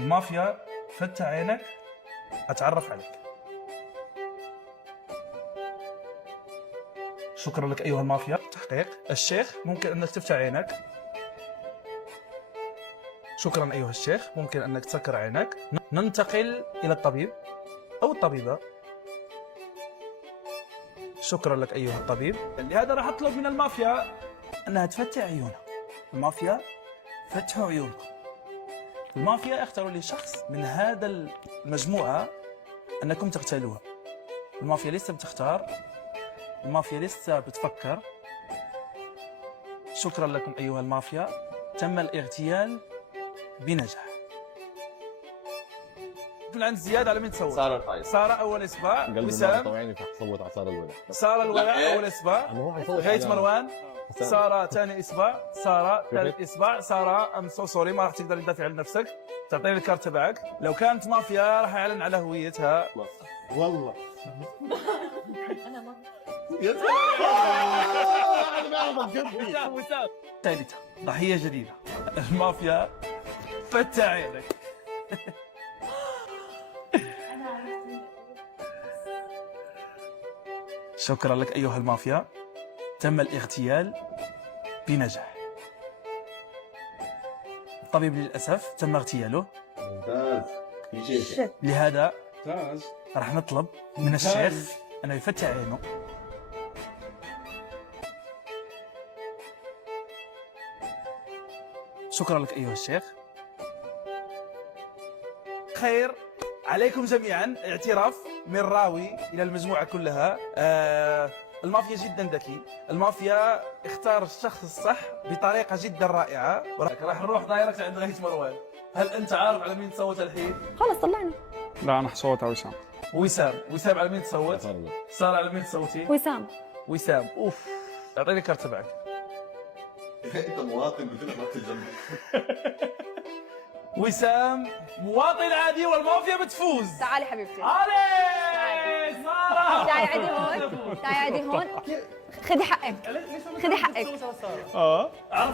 المافيا فتح عينك اتعرف عليك. شكرا لك ايها المافيا. تحقيق الشيخ ممكن انك تفتح عينك. شكرا ايها الشيخ، ممكن انك تسكر عينك. ننتقل الى الطبيب او الطبيبه. شكرا لك ايها الطبيب. لهذا راح اطلب من المافيا انها تفتح عيونها. المافيا فتحوا عيونكم. المافيا اختاروا لي شخص من هذا المجموعه انكم تقتلوها. المافيا لسه بتختار، المافيا لسه بتفكر. شكرا لكم ايها المافيا، تم الاغتيال بنجاح. من عند زياد على مين تصوت؟ سارة الفايز. سارة اول اصبع. قلبي وسام. طوعيني فحصوت على سارة الولاء. سارة الولاء اول اصبع. هو حيصوت غيث على- مروان. سارة ثاني اصبع. سارة ثالث اصبع. سارة ام سو سوري، ما راح تقدر تدافع عن نفسك. تعطيني الكارت تبعك. لو كانت مافيا راح اعلن على هويتها. والله انا ما يا انا ما اعرف قلبي. ثالثة ضحية جديدة. المافيا فتح عينك. شكرا لك أيها المافيا، تم الاغتيال بنجاح. الطبيب للأسف تم اغتياله، ممتاز. في شيء. لهذا ممتاز. راح نطلب من الشيخ أنه يفتح عينه. شكرا لك أيها الشيخ. خير عليكم جميعا، اعتراف من راوي إلى المجموعة كلها. المافيا جدا ذكي، المافيا اختار الشخص الصح بطريقة جدا رائعة. راح نروح دايركت عند غيث مروان. هل أنت عارف على مين تصوت الحين؟ خلص طلعنا. لا انا حصوت على وسام. وسام على مين تصوت؟ سارة الولاء. سارة على مين تصوتي؟ وسام. وسام. اوف، اعطيني الكارت تبعك. انت مواطن قلت لك ما تتجنب. وسام مواطن عادي والمافيا بتفوز. تعالي حبيبتي. علي سارة. تعالي عادي هون. تعالي عادي هون. خذي حقك. خذي حقك. عرفت